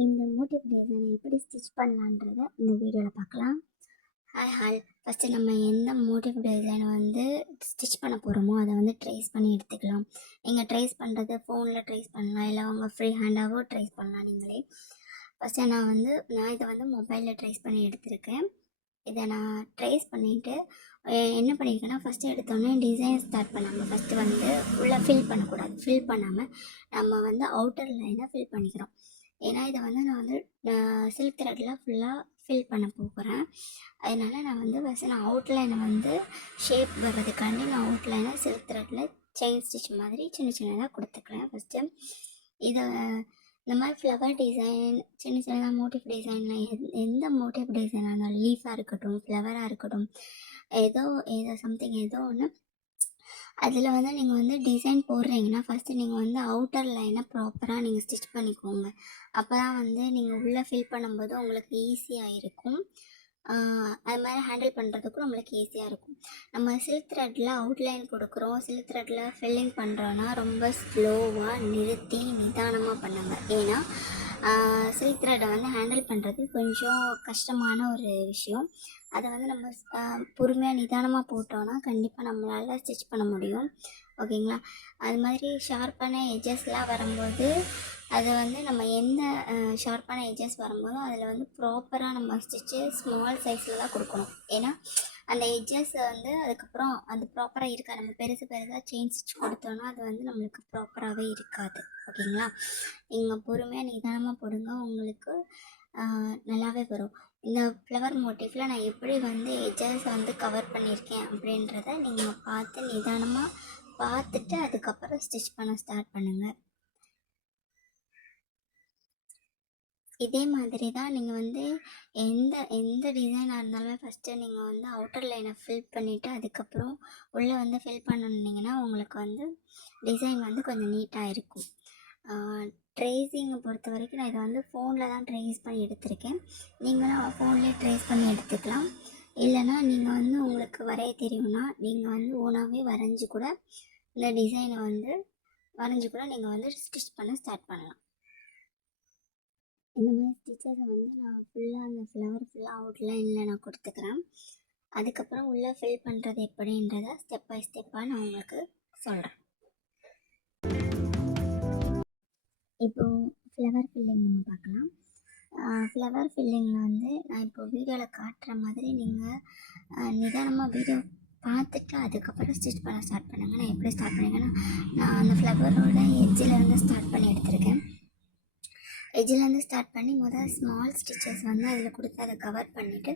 இந்த மோட்டிவ் டிசைனை எப்படி ஸ்டிச் பண்ணலான்றத இந்த வீடியோவில் பார்க்கலாம். ஹாய் ஃபஸ்ட்டு நம்ம எந்த மோட்டிவ் டிசைனை வந்து ஸ்டிச் பண்ண போகிறோமோ அதை வந்து ட்ரேஸ் பண்ணி எடுத்துக்கலாம். நீங்கள் ட்ரேஸ் பண்ணுறது ஃபோனில் ட்ரேஸ் பண்ணலாம், இல்லை அவங்க ஃப்ரீ ஹேண்டாகவும் ட்ரேஸ் பண்ணலாம் நீங்களே. ஃபஸ்ட்டு நான் இதை வந்து மொபைலில் ட்ரேஸ் பண்ணி எடுத்திருக்கேன். இதை நான் ட்ரேஸ் பண்ணிவிட்டு என்ன பண்ணியிருக்கேன்னா, ஃபஸ்ட்டு எடுத்தோடனே டிசைன் ஸ்டார்ட் பண்ணாமல் ஃபஸ்ட்டு வந்து ஃபுல்லாக ஃபில் பண்ணக்கூடாது. ஃபில் பண்ணாமல் நம்ம வந்து அவுட்டர் லைனை ஃபில் பண்ணிக்கிறோம். ஏன்னா இதை வந்து நான் வந்து சில்க் த்ரெட்டில் ஃபுல்லாக ஃபில் பண்ண போகிறேன். அதனால் நான் அவுட்லைனை வந்து ஷேப் வர்றதுக்காண்டி நான் அவுட்லைனை சில்க் த்ரெட்டில் செயின் ஸ்டிச் மாதிரி சின்ன சின்னதாக கொடுத்துக்கிறேன். ஃபஸ்ட்டு இதை இந்த மாதிரி ஃப்ளவர் டிசைன், சின்ன சின்னதாக மோட்டிவ் டிசைனில் எந்த மோட்டிவ் டிசைனாக இருந்தாலும், லீஃபாக இருக்கட்டும், ஃப்ளவராக இருக்கட்டும், ஏதோ சம்திங் ஏதோ ஒன்று, அதில் வந்து நீங்கள் வந்து டிசைன் போடுறீங்கன்னா ஃபஸ்ட்டு நீங்கள் வந்து அவுட்டர் லைனை ப்ராப்பராக நீங்கள் ஸ்டிச் பண்ணிக்கோங்க. அப்போ தான் வந்து நீங்கள் உள்ளே ஃபில் பண்ணும்போது உங்களுக்கு ஈஸியாக இருக்கும். அது மாதிரி ஹேண்டில் பண்ணுறதுக்கும் நம்மளுக்கு ஈஸியாக இருக்கும். நம்ம சில்க் த்ரெட்டில் அவுட்லைன் கொடுக்குறோம், சில்க் த்ரெட்டில் ஃபில்லிங் பண்ணுறோன்னா ரொம்ப ஸ்லோவாக நிறுத்தி நிதானமாக பண்ணுங்க. ஏன்னா சில்க் த்ரெட்டை வந்து ஹேண்டில் பண்ணுறது கொஞ்சம் கஷ்டமான ஒரு விஷயம். அதை வந்து நம்ம பொறுமையாக நிதானமாக போட்டோன்னா கண்டிப்பாக நம்மளால் ஸ்டிச் பண்ண முடியும். ஓகேங்களா? அது மாதிரி ஷார்ப்பான எட்ஜஸ்லாம் வரும்போது அது வந்து நம்ம எந்த ஷார்ப்பான எட்ஜஸ் வரும்போது அதில் வந்து ப்ராப்பராக நம்ம ஸ்டிச்சு ஸ்மால் சைஸில் தான் கொடுக்கணும். ஏன்னா அந்த எட்ஜஸ் வந்து அதுக்கப்புறம் அது ப்ராப்பராக இருக்காது. நம்ம பெருசாக செயின் ஸ்டிச் கொடுத்தோன்னா அது வந்து நம்மளுக்கு ப்ராப்பராகவே இருக்காது. ஓகேங்களா? நீங்கள் பொறுமையாக நிதானமாக போடுங்க, உங்களுக்கு நல்லாவே வரும். இந்த ஃப்ளவர் மோட்டிஃபில் நான் எப்படி வந்து எட்ஜஸ் வந்து கவர் பண்ணியிருக்கேன் அப்படின்றத நீங்கள் பார்த்து நிதானமாக பார்த்துட்டு அதுக்கப்புறம் ஸ்டிச் பண்ண ஸ்டார்ட் பண்ணுங்கள். இதே மாதிரி தான் நீங்கள் வந்து எந்த டிசைனாக இருந்தாலுமே ஃபஸ்ட்டு நீங்கள் வந்து அவுட்டர் லைனை ஃபில் பண்ணிவிட்டு அதுக்கப்புறம் உள்ளே வந்து ஃபில் பண்ணிங்கன்னா உங்களுக்கு வந்து டிசைன் வந்து கொஞ்சம் நீட்டாக இருக்கும். ட்ரேஸிங்கை பொறுத்த வரைக்கும் நான் இதை வந்து ஃபோனில் தான் ட்ரேஸ் பண்ணி எடுத்திருக்கேன். நீங்களும் ஃபோன்லேயே ட்ரேஸ் பண்ணி எடுத்துக்கலாம். இல்லைனா நீங்கள் வந்து உங்களுக்கு வரைய தெரியும்னா நீங்கள் வந்து ஓனாகவே வரைஞ்சி கூட இந்த டிசைனை வந்து நீங்கள் வந்து ஸ்டிச் பண்ண ஸ்டார்ட் பண்ணலாம். இந்த மாதிரி ஸ்டிச்சஸை வந்து நான் ஃபுல்லாக அந்த ஃப்ளவர் ஃபுல்லாக அவுட்லைனில் நான் கொடுத்துக்கிறேன். அதுக்கப்புறம் உள்ளே ஃபில் பண்ணுறது எப்படின்றத ஸ்டெப் பை ஸ்டெப்பாக நான் உங்களுக்கு சொல்கிறேன். இப்போது ஃப்ளவர் ஃபில்லிங் நம்ம பார்க்கலாம். ஃப்ளவர் ஃபில்லிங்கில் வந்து நான் இப்போ வீடியோவில் காட்டுற மாதிரி நீங்கள் நிதானமாக வீடியோ பார்த்துட்டு அதுக்கப்புறம் ஸ்டிச் பண்ண ஸ்டார்ட் பண்ணுங்கள். நான் எப்படி ஸ்டார்ட் பண்ணிங்கன்னா, நான் அந்த ஃப்ளவரோட எட்ஜிலேருந்து ஸ்டார்ட் பண்ணி எடுத்திருக்கேன். எட்ஜிலேருந்து ஸ்டார்ட் பண்ணி ஸ்மால் ஸ்டிச்சஸ் வந்து அதில் கொடுத்து அதை கவர் பண்ணிவிட்டு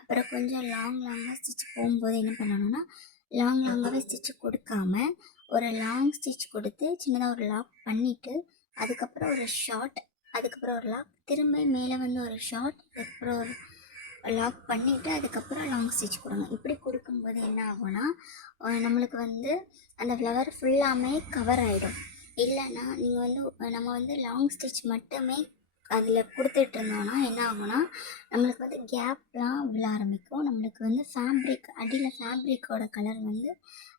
அப்புறம் கொஞ்சம் லாங்காக ஸ்டிச் போகும்போது என்ன பண்ணணும்னா, லாங்காகவே ஸ்டிச்சு கொடுக்காம ஒரு லாங் ஸ்டிச் கொடுத்து சின்னதாக ஒரு லாக் பண்ணிவிட்டு அதுக்கப்புறம் ஒரு ஷார்ட், அதுக்கப்புறம் ஒரு லாக், திரும்ப மேலே வந்து ஒரு ஷார்ட், அதுக்கப்புறம் ஒரு லாக் பண்ணிவிட்டு அதுக்கப்புறம் லாங் ஸ்டிச் கொடுங்க. இப்படி கொடுக்கும்போது என்ன ஆகும்னா நம்மளுக்கு வந்து அந்த ஃப்ளவர் ஃபுல்லாமே கவர் ஆகிடும். இல்லைன்னா நீங்கள் வந்து நம்ம வந்து லாங் ஸ்டிச் மட்டுமே அதில் கொடுத்துட்டு இருந்தோன்னா என்ன ஆகும்னா நம்மளுக்கு வந்து கேப்லாம் விழ ஆரம்பிக்கும். நம்மளுக்கு வந்து ஃபேப்ரிக் அடியில் ஃபேப்ரிக்கோட கலர் வந்து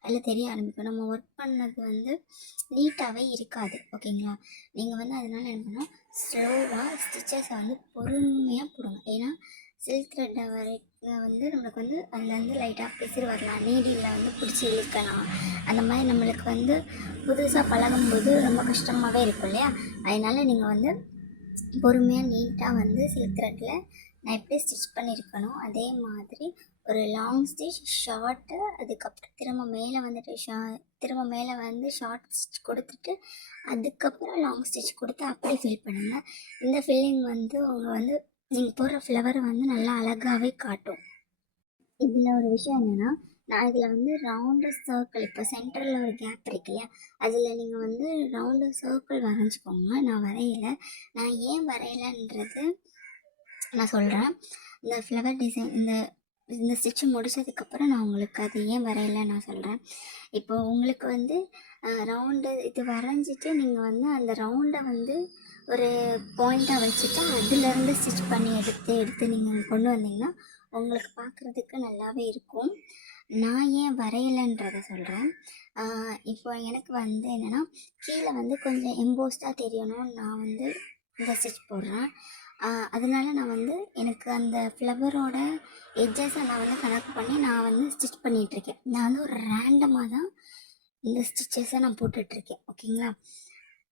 அதில் தெரிய ஆரம்பிக்கும். நம்ம ஒர்க் பண்ணது வந்து நீட்டாகவே இருக்காது. ஓகேங்களா? நீங்கள் வந்து அதனால் என்ன பண்ணணும், ஸ்லோவாக ஸ்டிச்சஸை வந்து பொறுமையாக போடுங்க. ஏன்னா சில்க் த்ரெட்டை வரைக்கும் வந்து நம்மளுக்கு வந்து அதில் வந்து லைட்டாக பிசிறு வரலாம், நீடியில் வந்து பிடிச்சி இழுக்கலாம். அந்த மாதிரி நம்மளுக்கு வந்து புதுசாக பழகும்போது ரொம்ப கஷ்டமாகவே இருக்கும் இல்லையா? அதனால் நீங்கள் வந்து பொறுமையாக நீட்டாக வந்து சில்க் த்ரெட்டில் நான் எப்படி ஸ்டிச் பண்ணியிருக்கணும் அதே மாதிரி ஒரு லாங் ஸ்டிச், ஷார்ட்டு, அதுக்கப்புறம் திரும்ப மேலே வந்து ஷார்ட் ஸ்டிச் கொடுத்துட்டு அதுக்கப்புறம் லாங் ஸ்டிச் கொடுத்து அப்படி ஃபில் பண்ணுங்கள். இந்த ஃபில்லிங் வந்து உங்கள் வந்து நீங்கள் போடுற ஃப்ளவரை வந்து நல்லா அழகாகவே காட்டும். இதில் ஒரு விஷயம் என்னென்னா, நான் இதில் வந்து ரவுண்டு சர்க்கிள், இப்போ சென்டரில் ஒரு கேப் இருக்கு இல்லையா, அதில் நீங்கள் வந்து ரவுண்டு சர்க்கிள் வரைஞ்சிக்கோங்க. நான் வரையலை. நான் ஏன் வரையலைன்றது நான் சொல்கிறேன். இந்த ஃப்ளவர் டிசைன் இந்த ஸ்டிச்சு முடித்ததுக்கப்புறம் நான் உங்களுக்கு அது ஏன் வரையலை நான் சொல்கிறேன். இப்போது உங்களுக்கு வந்து ரவுண்டு இது வரைஞ்சிட்டு நீங்கள் வந்து அந்த ரவுண்டை வந்து ஒரு பாயிண்ட்டாக வச்சுட்டு அதுலேருந்து ஸ்டிச் பண்ணி எடுத்து நீங்கள் கொண்டு வந்தீங்கன்னா உங்களுக்கு பார்க்குறதுக்கு நல்லாவே இருக்கும். நான் ஏன் வரையலைன்றதை சொல்கிறேன். இப்போ எனக்கு வந்து என்னென்னா, கீழே வந்து கொஞ்சம் எம்போஸ்டாக தெரியணும். நான் வந்து இந்த ஸ்டிச் போடுறேன். அதனால நான் வந்து எனக்கு அந்த ஃப்ளவரோட எட்ஜஸை நான் வந்து கணக்கு பண்ணி நான் வந்து ஸ்டிச் பண்ணிகிட்ருக்கேன். நான் வந்து ஒரு ரேண்டமாக தான் இந்த ஸ்டிச்சஸை நான் போட்டுட்ருக்கேன். ஓகேங்களா?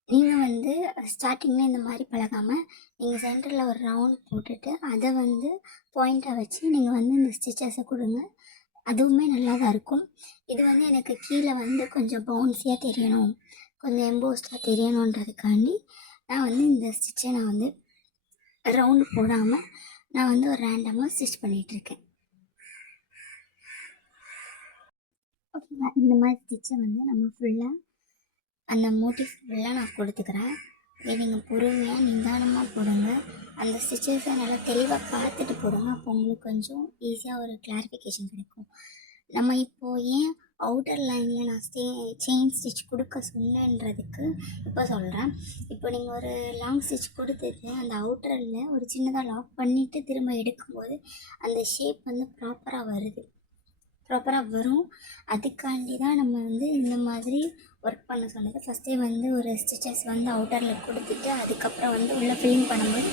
நீங்கள் வந்து ஸ்டார்டிங்கில் இந்த மாதிரி பழகாமல் நீங்கள் சென்டரில் ஒரு ரவுண்ட் போட்டுட்டு அதை வந்து பாயிண்ட்டாக வச்சு நீங்கள் வந்து இந்த ஸ்டிச்சஸை கொடுங்க. அதுவுமே நல்லா தான் இருக்கும். இது வந்து எனக்கு கீழே வந்து கொஞ்சம் பவுன்ஸியாக தெரியணும், கொஞ்சம் எம்போஸ்டாக தெரியணுன்றதுக்காண்டி நான் வந்து இந்த ஸ்டிச்சை நான் வந்து ரவுண்டு போடாமல் நான் வந்து ஒரு ரேண்டமாக ஸ்டிச் பண்ணிகிட்ருக்கேன். ஓகேங்களா? இந்த மாதிரி ஸ்டிச்சை வந்து நம்ம ஃபுல்லாக அந்த மோட்டிவ் ஃபுல்லாக நான் கொடுத்துக்கிறேன். இதை நீங்கள் பொறுமையாக நிதானமாக போடுங்க. அந்த ஸ்டிச்சஸை நல்லா தெளிவாக பார்த்துட்டு போடுங்க. அப்போ உங்களுக்கு கொஞ்சம் ஈஸியாக ஒரு கிளாரிஃபிகேஷன் கிடைக்கும். நம்ம இப்போது ஏன் அவுட்டர் லைனில் நான் செயின் ஸ்டிச் கொடுக்க சொன்னேன்றதுக்கு இப்போ சொல்கிறேன். இப்போ நீங்கள் ஒரு லாங் ஸ்டிச் கொடுத்துட்டு அந்த அவுட்டரில் ஒரு சின்னதாக லாக் பண்ணிவிட்டு திரும்ப எடுக்கும்போது அந்த ஷேப் வந்து ப்ராப்பராக வரும். அதுக்காண்டி தான் நம்ம வந்து இந்த மாதிரி ஒர்க் பண்ண சொன்னது. ஃபஸ்ட்டே வந்து ஒரு ஸ்டிச்சஸ் வந்து அவுட்டரில் கொடுத்துட்டு அதுக்கப்புறம் வந்து உள்ளே ஃபில்லிங் பண்ணும்போது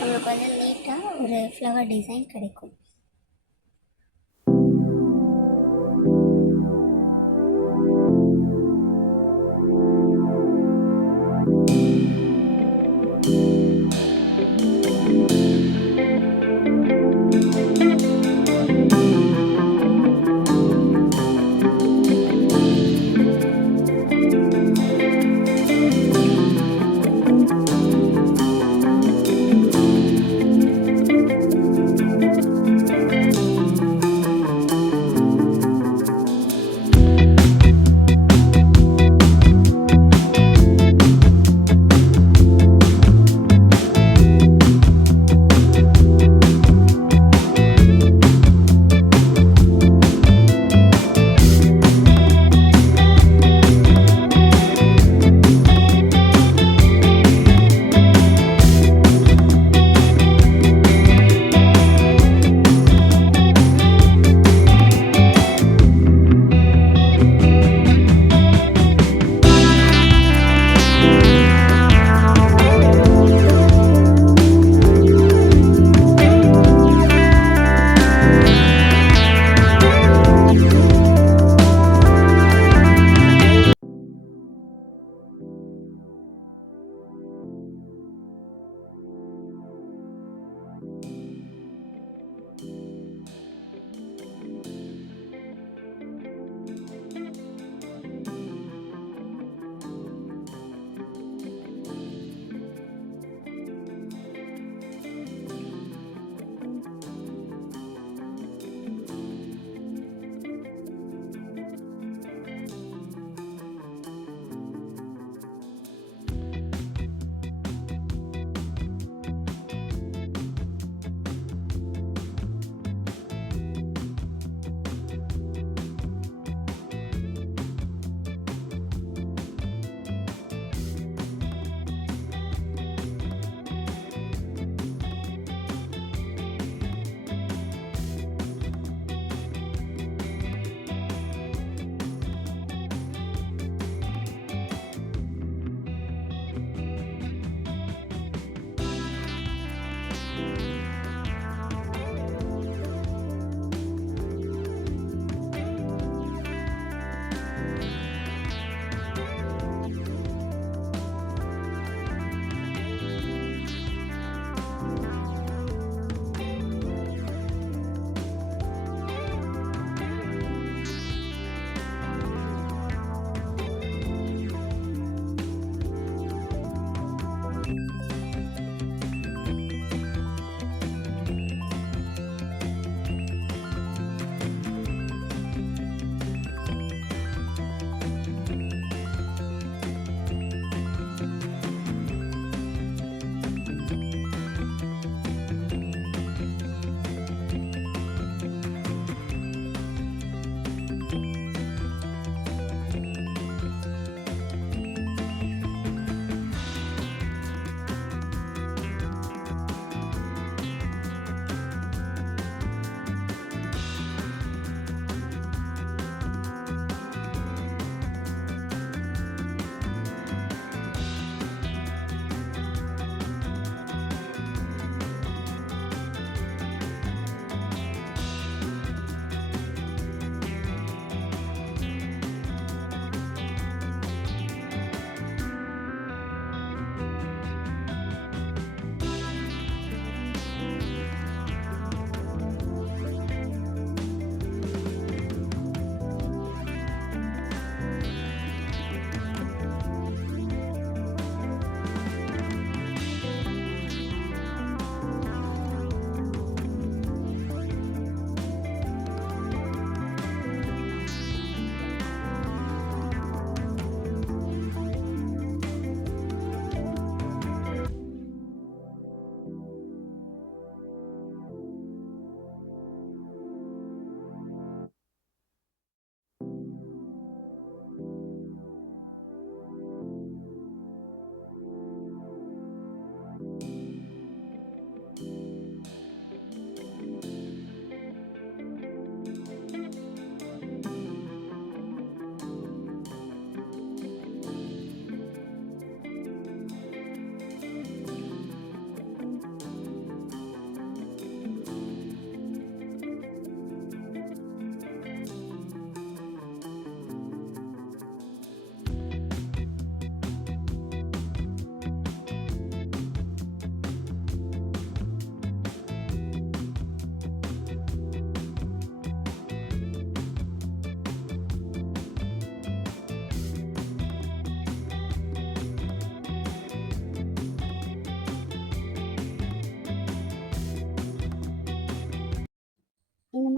நம்மளுக்கு வந்து நீட்டாக ஒரு ஃப்ளவர் டிசைன் கிடைக்கும்.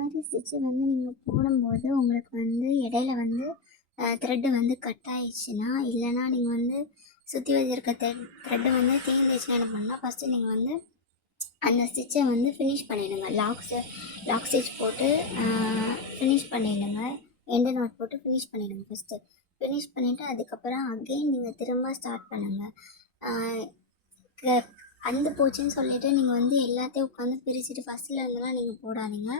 மாதிரி ஸ்டிச்சு வந்து நீங்கள் போடும்போது உங்களுக்கு வந்து இடையில வந்து த்ரெட்டு வந்து கட் ஆயிடுச்சுன்னா, இல்லைன்னா நீங்கள் வந்து சுற்றி வச்சிருக்க த்ரெட்டு வந்து தீர்ந்துச்சுன்னா என்ன பண்ணால், ஃபஸ்ட்டு நீங்கள் வந்து அந்த ஸ்டிச்சை வந்து ஃபினிஷ் பண்ணிவிடுங்க. லாக் ஸ்டிச் போட்டு ஃபினிஷ் பண்ணிவிடுங்க. எண்டு நாட் போட்டு ஃபினிஷ் பண்ணிவிடுங்க ஃபஸ்ட்டு. ஃபினிஷ் பண்ணிவிட்டு அதுக்கப்புறம் அகெயின் நீங்கள் திரும்ப ஸ்டார்ட் பண்ணுங்கள். அந்து போச்சுன்னு சொல்லிவிட்டு நீங்கள் வந்து எல்லாத்தையும் உட்காந்து பிரிச்சுட்டு ஃபஸ்ட்டில் இருந்தெல்லாம் நீங்கள் போடாதீங்க.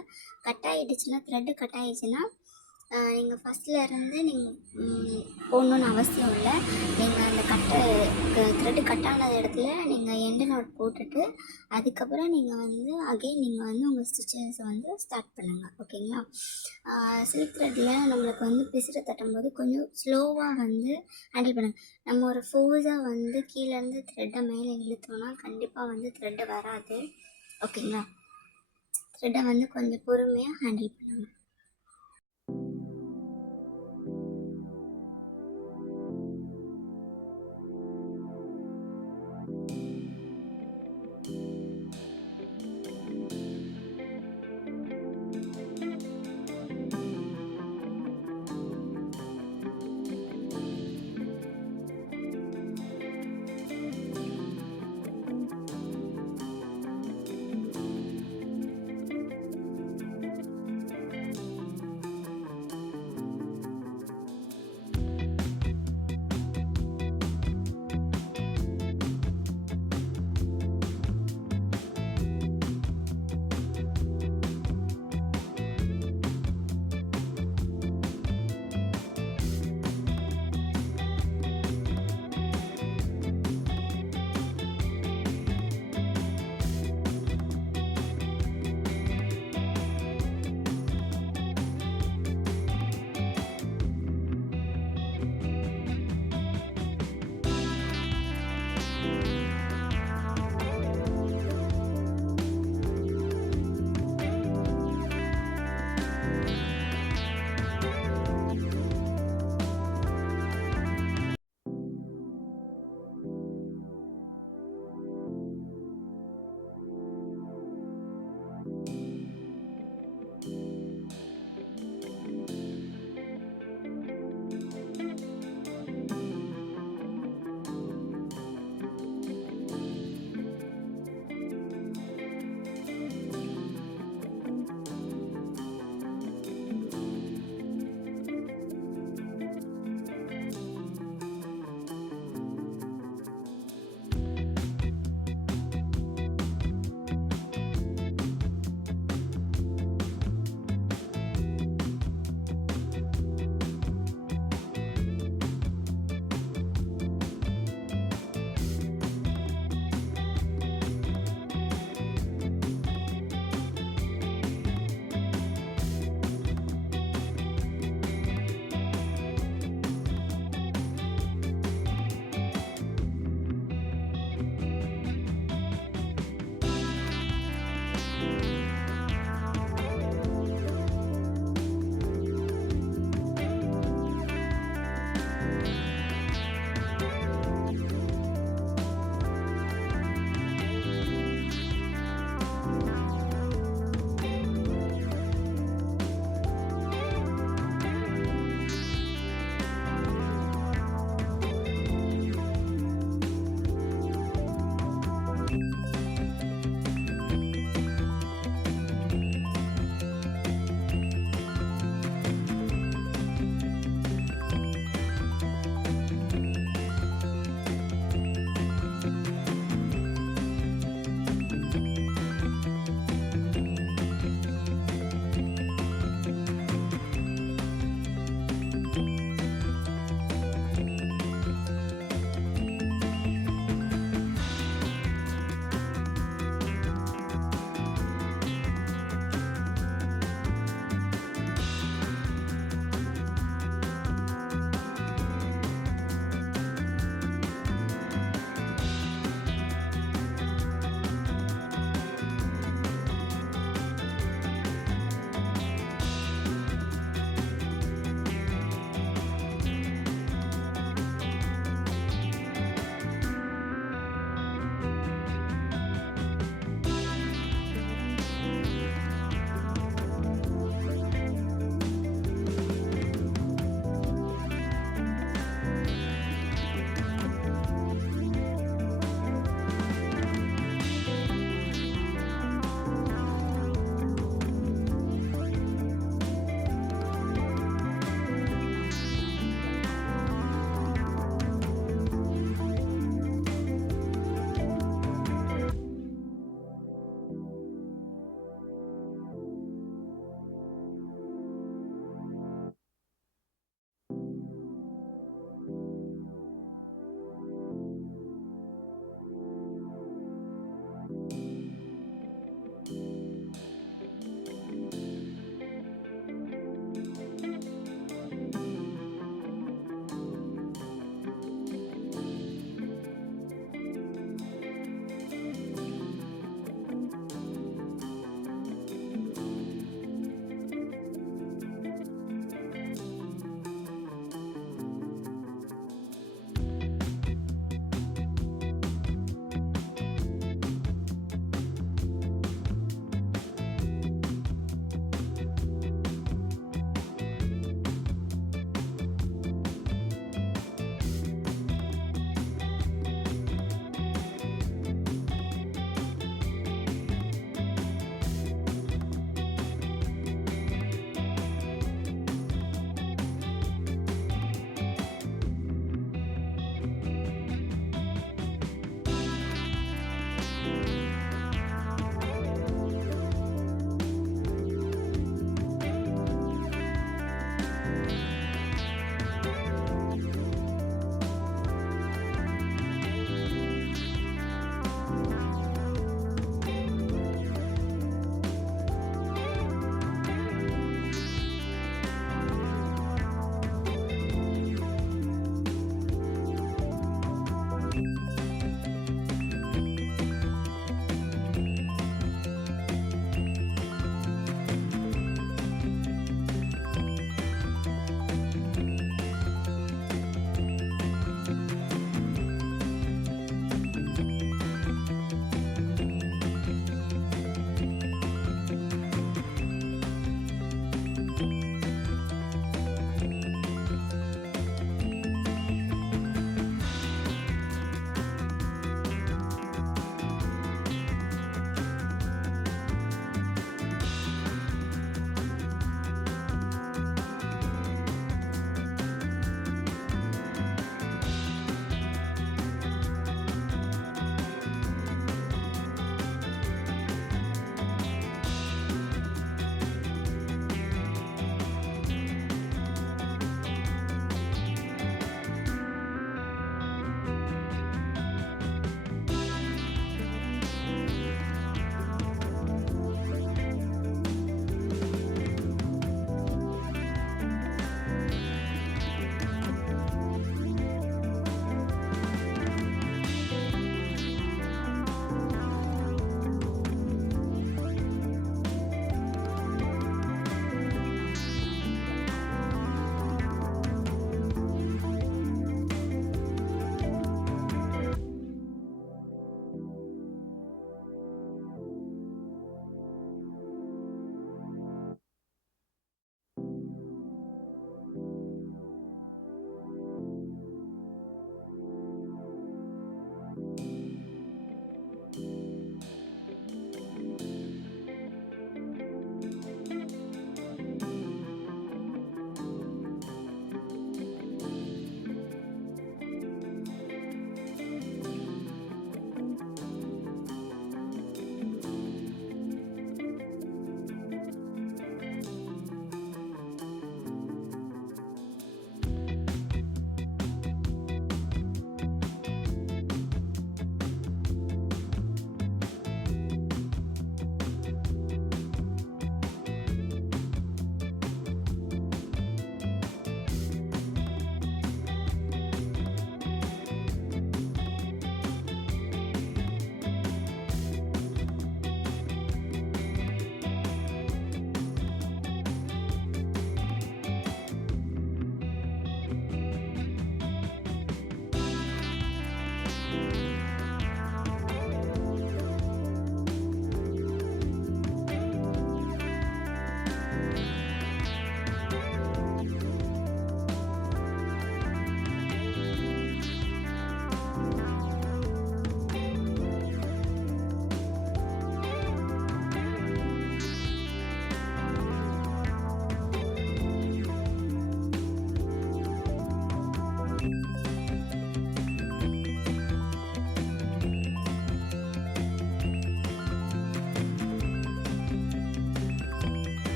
கட் ஆகிடுச்சுன்னா, த்ரெட்டு கட் ஆகிடுச்சுன்னா நீங்கள் ஃபஸ்ட்டில் இருந்து நீங்கள் போடணுன்னு அவசியம் இல்லை. நீங்கள் அந்த த்ரெட்டு கட் ஆன இடத்துல நீங்கள் எண்டு நாட் போட்டுட்டு அதுக்கப்புறம் நீங்கள் வந்து அகெயின் நீங்கள் வந்து உங்கள் ஸ்டிச்சஸை வந்து ஸ்டார்ட் பண்ணுங்கள். ஓகேங்களா? சில்க் த்ரெட்டில் நம்மளுக்கு வந்து பிசுறு தட்டும்போது கொஞ்சம் ஸ்லோவாக வந்து ஹேண்டில் பண்ணுங்கள். நம்ம ஒரு ஃபோர்ஸாக வந்து கீழேருந்து த்ரெட்டை மேலே இழுத்தோன்னா கண்டிப்பாக வந்து த்ரெட்டு வராது. ஓகேங்களா? த்ரெட்டை வந்து கொஞ்சம் பொறுமையாக ஹேண்டில் பண்ணுங்கள்.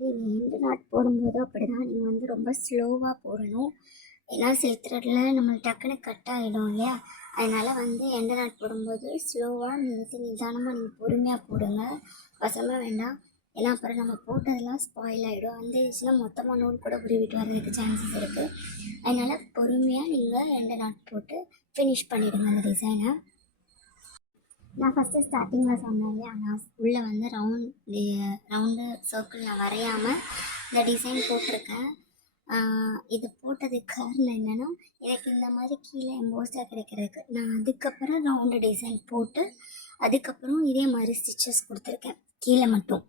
நீங்கள் எண்டு நாட் போடும்போதும் அப்படி தான் நீங்கள் வந்து ரொம்ப ஸ்லோவாக போடணும். ஏன்னா சில த்ரெட்டில் நம்ம டக்குன்னு கட் ஆகிடும் இல்லையா, அதனால் வந்து எண்டு நாட் போடும்போது ஸ்லோவாக நிதானமாக நீங்கள் பொறுமையாக போடுங்க. அவசரமாக வேண்டாம். ஏன்னா அப்புறம் நம்ம போட்டதெல்லாம் ஸ்பாயில் ஆகிடும். அந்த ஏஜ்னா மொத்தமாக நூல் கூட உருவிட்டு வரதுக்கு சான்சஸ் இருக்குது. அதனால் பொறுமையாக நீங்கள் எண்டு நாட் போட்டு ஃபினிஷ் பண்ணிவிடுங்க அந்த டிசைனை. நான் ஃபஸ்ட்டு ஸ்டார்டிங்கில் சொன்னேன் இல்லையா, நான் உள்ளே வந்து ரவுண்டு சர்க்கிள் நான் வரையாமல் இந்த டிசைன் போட்டிருக்கேன். இது போட்டதுக்கு காரணம் என்னென்னா, எனக்கு இந்த மாதிரி கீழே எம்போஸ்டாக கிடைக்கிறதுக்கு நான் அதுக்கப்புறம் ரவுண்டு டிசைன் போட்டு அதுக்கப்புறம் இதே மாதிரி ஸ்டிச்சஸ் கொடுத்துருக்கேன் கீழே மட்டும்.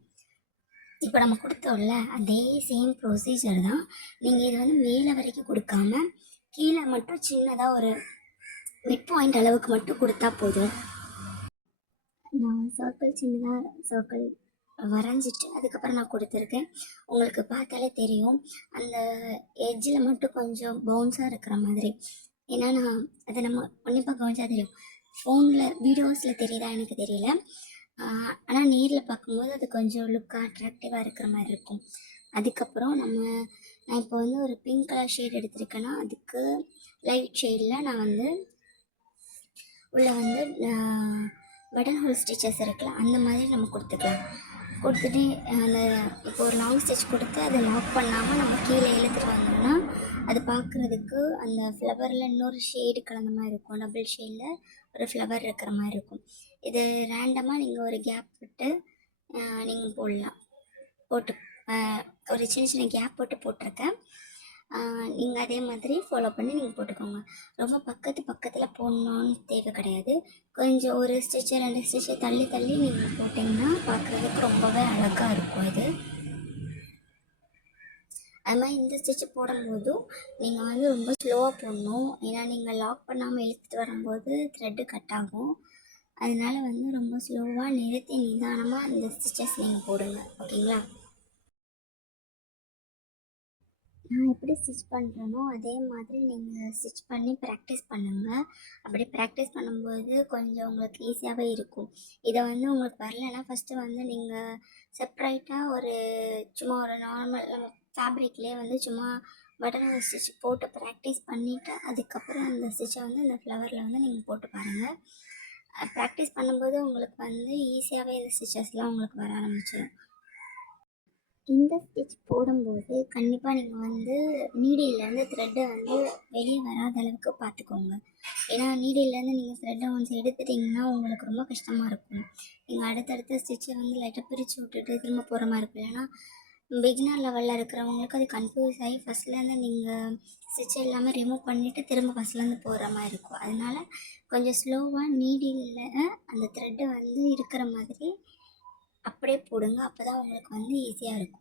இப்போ நம்ம கொடுத்தோம்ல அதே சேம் ப்ரொசீஜர் தான். நீங்கள் இதை வந்து மேலே வரைக்கும் கொடுக்காம கீழே மட்டும் சின்னதாக ஒரு மிட் பாயிண்ட் அளவுக்கு மட்டும் கொடுத்தா போதும். நான் சர்க்கிள் சின்னதாக சர்க்கிள் வரைஞ்சிட்டு அதுக்கப்புறம் நான் கொடுத்துருக்கேன். உங்களுக்கு பார்த்தாலே தெரியும் அந்த எட்ஜில் மட்டும் கொஞ்சம் பவுன்ஸாக இருக்கிற மாதிரி. ஏன்னா நான் அதை நம்ம உன்னிப்பாக கவனிச்சா தெரியும். ஃபோனில் வீடியோஸில் தெரியுதா எனக்கு தெரியல, ஆனால் நேரில் பார்க்கும்போது அது கொஞ்சம் லுக்காக அட்ராக்டிவாக இருக்கிற மாதிரி இருக்கும். அதுக்கப்புறம் நான் இப்போ வந்து ஒரு பிங்க் கலர் ஷேட் எடுத்திருக்கேன்னா அதுக்கு லைட் ஷேடில் நான் வந்து உள்ளே வந்து பட்டன் ஹோல் ஸ்டிச்சஸ் இருக்குல்ல அந்த மாதிரி நம்ம கொடுத்துக்கலாம். கொடுத்துட்டு அந்த இப்போ ஒரு லாங் ஸ்டிச் கொடுத்து அதை லாக் பண்ணாமல் நம்ம கீழே இழுத்துட்டு வந்தோம்னா அது பார்க்குறதுக்கு அந்த ஃப்ளவரில் இன்னொரு ஷேடு கலந்த மாதிரி இருக்கும். டபுள் ஷேடில் ஒரு ஃப்ளவர் இருக்கிற மாதிரி இருக்கும். இது ரேண்டமாக நீங்கள் ஒரு கேப் விட்டு நீங்கள் போட்டு ஒரு சின்ன சின்ன கேப் போட்டிருக்கேன். நீங்கள் அதே மாதிரி ஃபாலோ பண்ணி நீங்கள் போட்டுக்கோங்க. ரொம்ப பக்கத்தில் போடணுன்னு தேவை கிடையாது. கொஞ்சம் ஒரு ஸ்டிச்சு 2 ஸ்டிச்சு தள்ளி நீங்கள் போட்டிங்கன்னா பார்க்குறதுக்கு ரொம்பவே அழகாக இருக்கும். அது மாதிரி இந்த ஸ்டிச்சு போடும்போதும் நீங்கள் வந்து ரொம்ப ஸ்லோவாக போடணும். ஏன்னா நீங்கள் லாக் பண்ணாமல் இழுத்துட்டு வரும்போது த்ரெட்டு கட் ஆகும். அதனால வந்து ரொம்ப ஸ்லோவாக நிறுத்தி நிதானமாக இந்த ஸ்டிச்சஸ் நீங்கள் போடுங்க. ஓகேங்களா? நான் எப்படி ஸ்டிச் பண்ணுறேனோ அதே மாதிரி நீங்கள் ஸ்டிச் பண்ணி ப்ராக்டிஸ் பண்ணுங்கள். அப்படி ப்ராக்டிஸ் பண்ணும்போது கொஞ்சம் உங்களுக்கு ஈஸியாகவே இருக்கும். இதை வந்து உங்களுக்கு வரலைன்னா ஃபஸ்ட்டு வந்து நீங்கள் செப்ரேட்டாக சும்மா ஒரு நார்மல் ஃபேப்ரிக்லேயே வந்து சும்மா பட்டன் ஸ்டிச் போட்டு ப்ராக்டிஸ் பண்ணிவிட்டு அதுக்கப்புறம் அந்த ஸ்டிச்சை வந்து இந்த ஃப்ளவரில் வந்து நீங்கள் போட்டு பாருங்கள். ப்ராக்டிஸ் பண்ணும்போது உங்களுக்கு வந்து ஈஸியாகவே இந்த ஸ்டிச்சஸ்லாம் உங்களுக்கு வர ஆரம்பிச்சிடும். இந்த ஸ்டிச் போடும்போது கண்டிப்பாக நீங்கள் வந்து நீடிலேருந்து த்ரெட்டை வந்து வெளியே வராத அளவுக்கு பார்த்துக்கோங்க. ஏன்னா நீடிலேருந்து நீங்கள் த்ரெட்டை ஒன்ஸ் எடுத்துட்டிங்கன்னா உங்களுக்கு ரொம்ப கஷ்டமாக இருக்கும். நீங்கள் அடுத்தடுத்த ஸ்டிச்சை வந்து லைட்டாக பிரித்து விட்டுட்டு திரும்ப போகிற மாதிரி இருக்கும். ஏன்னா பிகினர் லெவலில் இருக்கிறவங்களுக்கு அது கன்ஃபியூஸ் ஆகி ஃபஸ்ட்லேருந்து நீங்கள் ஸ்டிச் எல்லாமே ரிமூவ் பண்ணிவிட்டு திரும்ப ஃபஸ்ட்லேருந்து போகிற மாதிரி இருக்கும். அதனால் கொஞ்சம் ஸ்லோவாக நீடியில் அந்த த்ரெட்டை வந்து இருக்கிற மாதிரி அப்படியே போடுங்க. அப்போ தான் உங்களுக்கு வந்து ஈஸியாக இருக்கும்.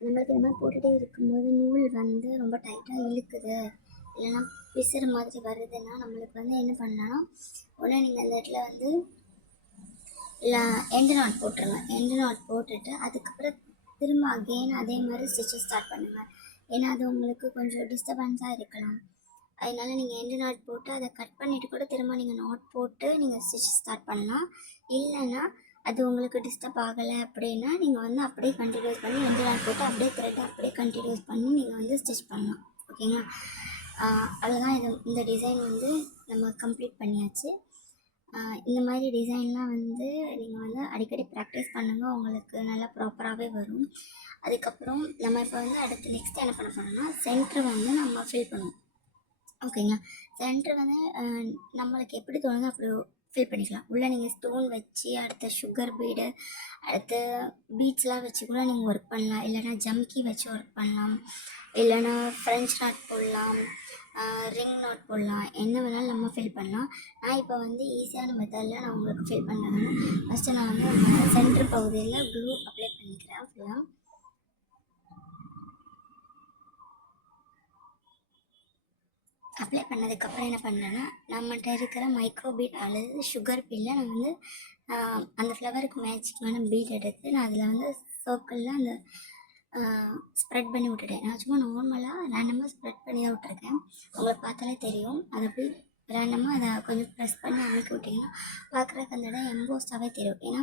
நம்மளுக்கு இந்த மாதிரி போட்டுகிட்டே இருக்கும்போது நூல் வந்து ரொம்ப டைட்டாக இழுக்குது இல்லைன்னா பிசுறு மாதிரி வருதுன்னா நம்மளுக்கு வந்து என்ன பண்ணலாம்னா உடனே நீங்கள் அந்த இடத்துல வந்து எண்டு நாட் போட்டுருங்க. எண்டு நாட் போட்டுட்டு அதுக்கப்புறம் திரும்ப அகெயின் அதே மாதிரி ஸ்டிச்சஸ் ஸ்டார்ட் பண்ணுங்கள். ஏன்னா அது உங்களுக்கு கொஞ்சம் டிஸ்டர்பன்ஸாக இருக்கலாம். அதனால நீங்கள் எண்டு நாட் போட்டு அதை கட் பண்ணிவிட்டு கூட திரும்ப நீங்கள் நாட் போட்டு நீங்கள் ஸ்டிச் ஸ்டார்ட் பண்ணலாம். இல்லைன்னா அது உங்களுக்கு டிஸ்டர்ப் ஆகலை அப்படின்னா நீங்கள் வந்து அப்படியே கண்டினியூஸ் பண்ணி எண்டு நாட் போட்டு அப்படியே த்ரெட்டை அப்படியே கண்டினியூஸ் பண்ணி நீங்கள் வந்து ஸ்டிச் பண்ணலாம். ஓகேங்களா? அவ்வளோதான். இந்த டிசைன் வந்து நம்ம கம்ப்ளீட் பண்ணியாச்சு. இந்த மாதிரி டிசைன்லாம் வந்து நீங்கள் வந்து அடிக்கடி ப்ராக்டிஸ் பண்ணுங்கள். உங்களுக்கு நல்லா ப்ராப்பராகவே வரும். அதுக்கப்புறம் நம்ம இப்போ வந்து அடுத்து நெக்ஸ்ட் என்ன பண்ண போகிறோம்னா சென்டர் வந்து நம்ம ஃபில் பண்ணுவோம். ஓகேங்களா? சென்டர் வந்து நம்மளுக்கு எப்படி தோணுதோ அப்படி ஃபில் பண்ணிக்கலாம். உள்ளே நீங்கள் ஸ்டோன் வச்சு அடுத்த சுகர் பீடு அடுத்து பீட்ஸ்லாம் வச்சு கூட நீங்கள் ஒர்க் பண்ணலாம். இல்லைனா ஜம்கி வச்சு ஒர்க் பண்ணலாம். இல்லைனா ஃப்ரெஞ்ச் நாட் போடலாம். ரிங் நோட் போடலாம், என்ன வேணாலும் நம்ம ஃபில் பண்ணலாம். நான் இப்போ வந்து ஈஸியான மெத்தடில் நான் உங்களுக்கு ஃபில் பண்ணுறேன். ஃபஸ்ட்டு நான் வந்து சென்டர் பகுதியில் க்ளூ அப்ளை பண்ணிக்கிறேன் ஃபுல்லாக. அப்ளை பண்ணதுக்கப்புறம் என்ன பண்ணுறேன்னா, நம்மகிட்ட இருக்கிற மைக்ரோ பீட் அல்லது சுகர் பீடில் நான் வந்து அந்த ஃப்ளவருக்கு மேட்சிங்கான பீட் எடுத்து நான் அதில் வந்து சர்க்கிளில் அந்த ஸ்ப்ரெட் பண்ணி விட்டுட்டேன். நான் சும்மா நார்மலாக ரேண்டமாக ஸ்ப்ரெட் பண்ணி தான் விட்டுருக்கேன். உங்களுக்கு பார்த்தாலே தெரியும். அதை போய் ரேண்டமாக அதை கொஞ்சம் ப்ரெஸ் பண்ணி அமைக்கி விட்டிங்கன்னா பார்க்குறதுக்கு அந்த இடம் எம்போஸ்டாகவே தெரியும். ஏன்னா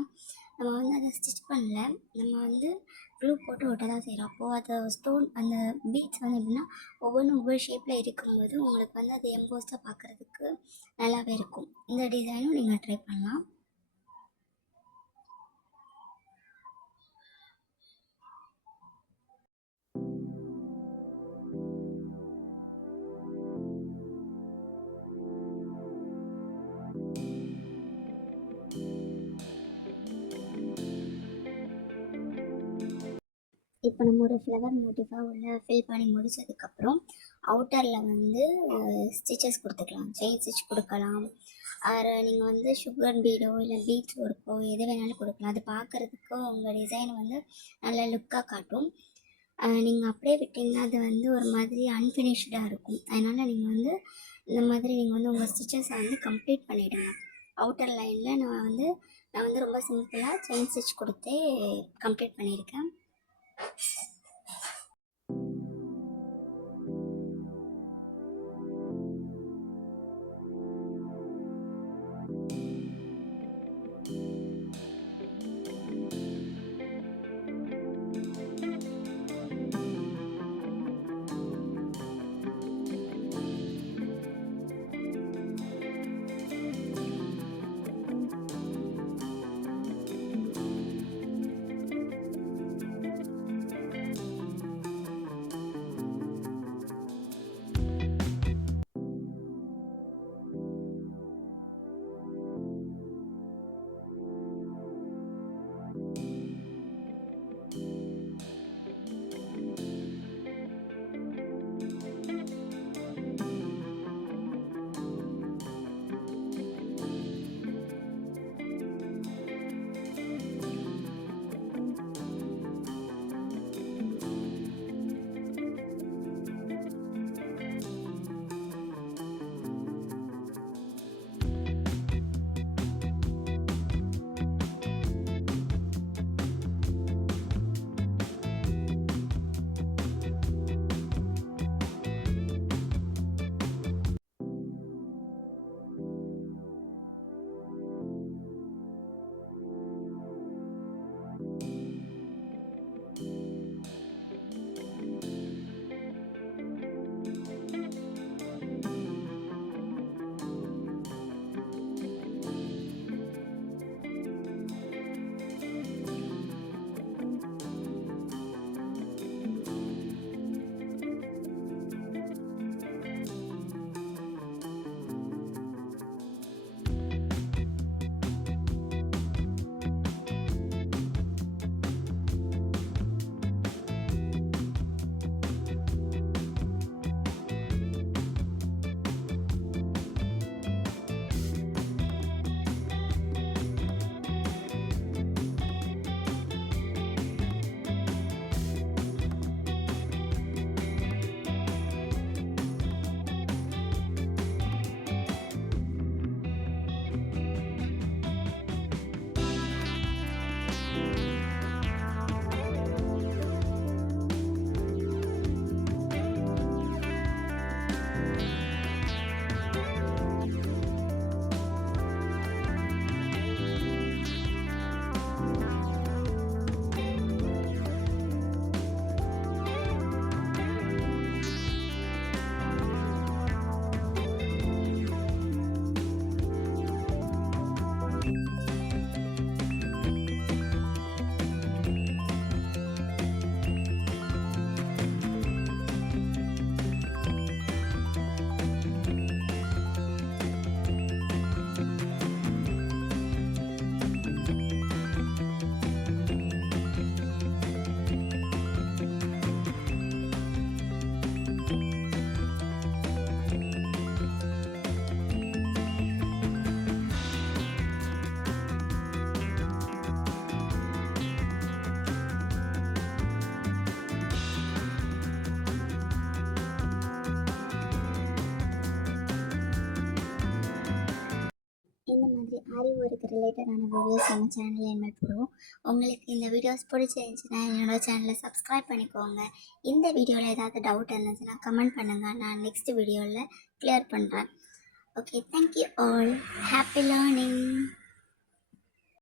நம்ம வந்து அதை ஸ்டிச் பண்ணல, நம்ம வந்து க்ளூ போட்டு ஒட்ட தான் செய்கிறோம். அப்போது அது ஸ்டோன் அந்த பீட்ஸ் வந்து எப்படின்னா ஒவ்வொன்றும் ஒவ்வொரு ஷேப்பில் இருக்கும்போது உங்களுக்கு வந்து அது எம்போஸ்டாக பார்க்குறதுக்கு நல்லாவே இருக்கும். இந்த டிசைனும் நீங்கள் ட்ரை பண்ணலாம். இப்போ நம்ம ஒரு ஃப்ளவர் மோட்டிஃபாக உள்ள ஃபில் பண்ணி முடிச்சதுக்கப்புறம் அவுட்டரில் வந்து ஸ்டிச்சஸ் கொடுத்துக்கலாம். செயின் ஸ்டிச் கொடுக்கலாம், நீங்கள் வந்து சுகர் பீடோ இல்லை பீட்ஸ் ஒர்க்கோ எது வேணாலும் கொடுக்கலாம். அது பார்க்குறதுக்கு உங்கள் டிசைன் வந்து நல்ல லுக்காக காட்டும். நீங்கள் அப்படியே விட்டிங்கன்னா அது வந்து ஒரு மாதிரி அன்ஃபினிஷ்டாக இருக்கும். அதனால் நீங்கள் வந்து இந்த மாதிரி நீங்கள் வந்து உங்கள் ஸ்டிச்சஸை வந்து கம்ப்ளீட் பண்ணிவிடுங்க. அவுட்டர் லைனில் நான் வந்து ரொம்ப சிம்பிளாக செயின் ஸ்டிச் கொடுத்தே கம்ப்ளீட் பண்ணியிருக்கேன். ஒர்க் ரிலேட்டடான வீடியோஸ் நம்ம சேனலில் இனிமேல் போடுவோம். உங்களுக்கு இந்த வீடியோஸ் பிடிச்சிருந்துச்சுன்னா என்னோட சேனலை சப்ஸ்கிரைப் பண்ணிக்கோங்க. இந்த வீடியோவில் ஏதாவது டவுட் இருந்துச்சுன்னா கமெண்ட் பண்ணுங்கள். நான் நெக்ஸ்ட் வீடியோவில் கிளியர் பண்ணுறேன். Okay, thank you all. Happy learning.